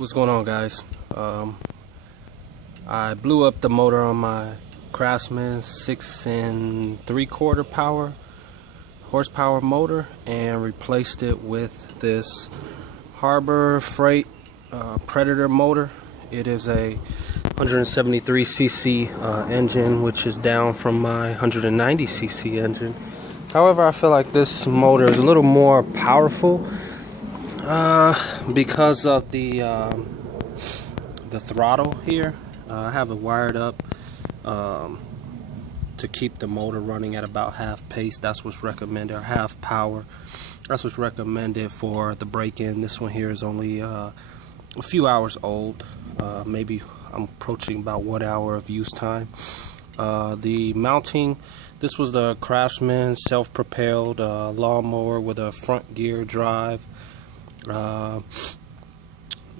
What's going on, guys? I blew up the motor on my Craftsman 6 3/4 horsepower motor and replaced it with this Harbor Freight Predator motor. It is a 173cc engine, which is down from my 190cc engine. However, I feel like this motor is a little more powerful because of the throttle here. I have it wired up to keep the motor running at about half pace. That's what's recommended, or half power. That's what's recommended for the break-in. This one here is only a few hours old. Maybe I'm approaching about 1 hour of use time. The mounting, this was the Craftsman self-propelled lawnmower with a front gear drive.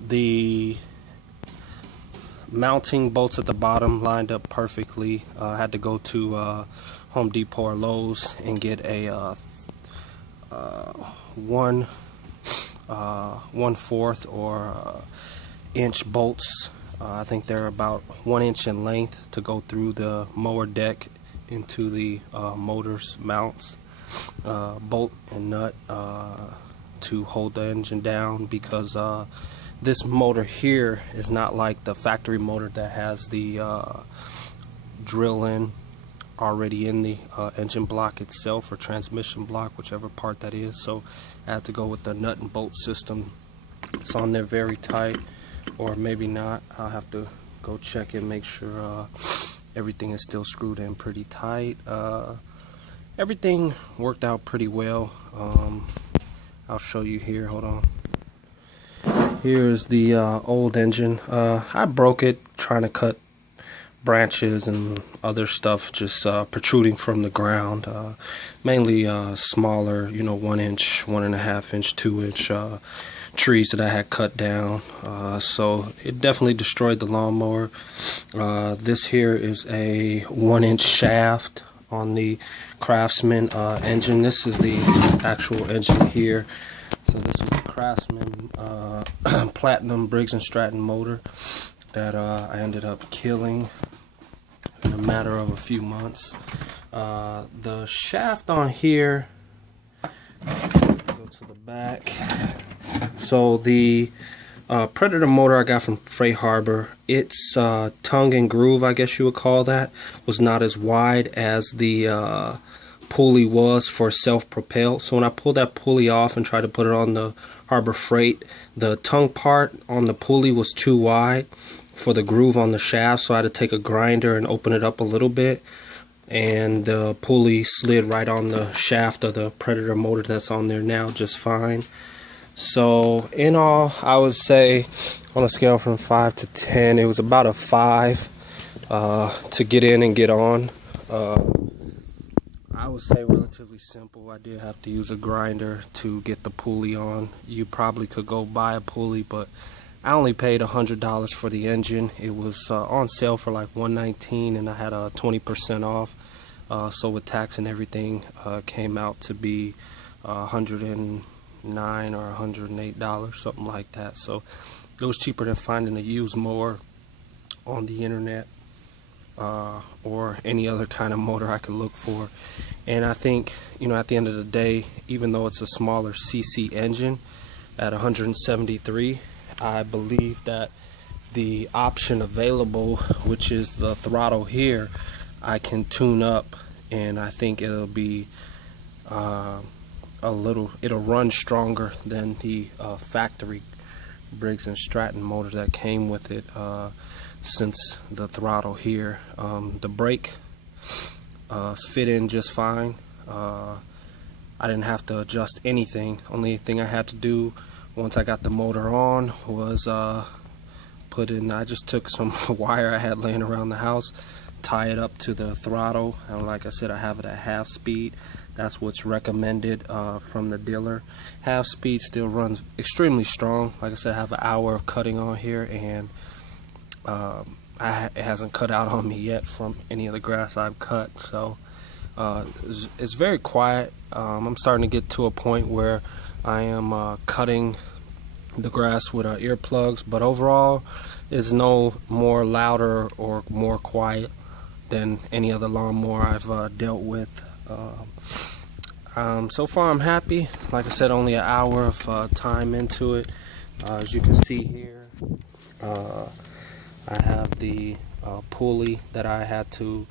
The mounting bolts at the bottom lined up perfectly. I had to go to Home Depot or Lowe's and get a 1/4 or inch bolts. I think they're about 1 inch in length to go through the mower deck into the motor's mounts. Bolt and nut to hold the engine down, because this motor here is not like the factory motor that has the drill in already in the engine block itself, or transmission block, whichever part that is. So I had to go with the nut and bolt system. It's on there very tight, or maybe not. I'll have to go check and make sure everything is still screwed in pretty tight. Everything worked out pretty well. I'll show you here. Hold on. Here's the old engine. I broke it trying to cut branches and other stuff just protruding from the ground. Mainly smaller, 1 inch, 1.5 inch, 2 inch trees that I had cut down. So it definitely destroyed the lawnmower. This here is a 1 inch shaft on the Craftsman engine. This is the actual engine here. So this is the Craftsman Platinum Briggs and Stratton motor that I ended up killing in a matter of a few months. The shaft on here, go to the back. So the Predator motor I got from Freight Harbor, its tongue and groove, I guess you would call that, was not as wide as the pulley was for self-propelled. So when I pulled that pulley off and tried to put it on the Harbor Freight, the tongue part on the pulley was too wide for the groove on the shaft, so I had to take a grinder and open it up a little bit, and the pulley slid right on the shaft of the Predator motor that's on there now just fine. So in all, I would say on a scale from 5 to 10, it was about a 5 to get in and get on. I would say relatively simple. I did have to use a grinder to get the pulley on. You probably could go buy a pulley, but I only paid $100 for the engine. It was on sale for like $119, and I had a 20% off. So with tax and everything, came out to be $109 or $108, something like that. So it was cheaper than finding a used mower on the internet or any other kind of motor I could look for. And I think, at the end of the day, even though it's a smaller CC engine at 173, I believe that the option available, which is the throttle here, I can tune up, and I think it'll be it'll run stronger than the factory Briggs and Stratton motor that came with it, since the throttle here. The brake fit in just fine. I didn't have to adjust anything. Only thing I had to do once I got the motor on was I just took some wire I had laying around the house, tie it up to the throttle, and like I said, I have it at half speed. That's what's recommended from the dealer. Half speed still runs extremely strong. Like I said, I have an hour of cutting on here, and it hasn't cut out on me yet from any of the grass I've cut. So it's very quiet. I'm starting to get to a point where I am cutting the grass with earplugs, but overall it's no more louder or more quiet than any other lawnmower I've dealt with. So far I'm happy. Like I said, only an hour of time into it. As you can see here, I have the pulley that I had to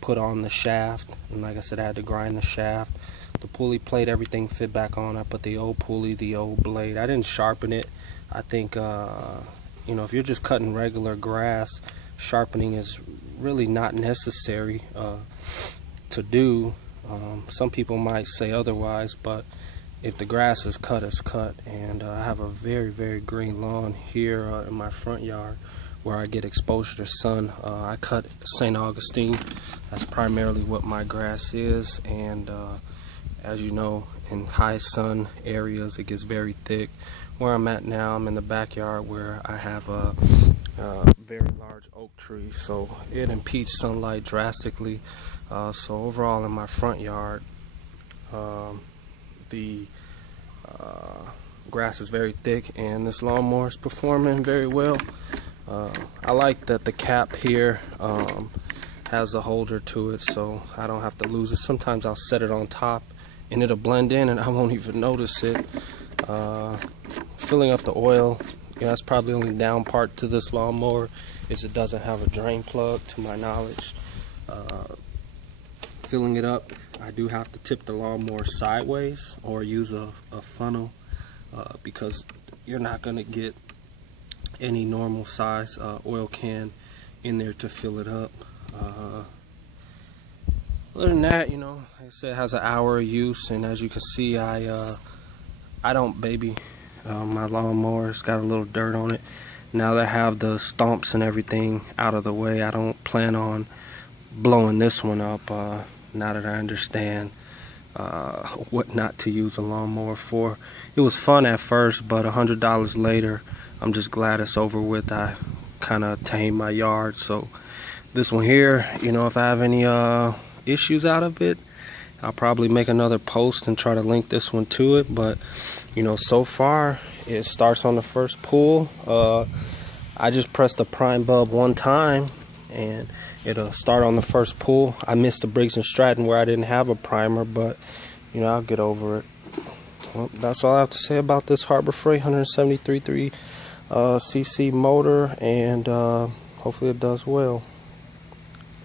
put on the shaft, and like I said, I had to grind the shaft. The pulley plate, everything fit back on. I put the old pulley, the old blade. I didn't sharpen it. I think if you're just cutting regular grass, sharpening is really not necessary to do. Some people might say otherwise, but if the grass is cut, it's cut. And I have a very, very green lawn here in my front yard where I get exposure to sun. I cut St. Augustine. That's primarily what my grass is. And as you know, in high sun areas, it gets very thick. Where I'm at now, I'm in the backyard where I have a very large oak tree, so it impedes sunlight drastically. So overall in my front yard, the grass is very thick, and this lawnmower is performing very well. I like that the cap here has a holder to it, so I don't have to lose it. Sometimes I'll set it on top and it'll blend in and I won't even notice it. Filling up the oil, that's probably the only down part to this lawnmower, is it doesn't have a drain plug to my knowledge. Filling it up, I do have to tip the lawnmower sideways or use a funnel because you're not going to get any normal size oil can in there to fill it up. Other than that, like I said, it has an hour of use, and as you can see, I don't baby my lawnmower. It's got a little dirt on it. Now that I have the stumps and everything out of the way, I don't plan on blowing this one up now that I understand what not to use a lawnmower for. It was fun at first, but $100 later, I'm just glad it's over with. I kind of tamed my yard. So this one here, if I have any issues out of it, I'll probably make another post and try to link this one to it. But so far it starts on the first pull. I just pressed the prime bulb one time and it'll start on the first pull. I missed the Briggs and Stratton where I didn't have a primer, but I'll get over it. Well, that's all I have to say about this Harbor Freight 173.3 cc motor, and hopefully it does well.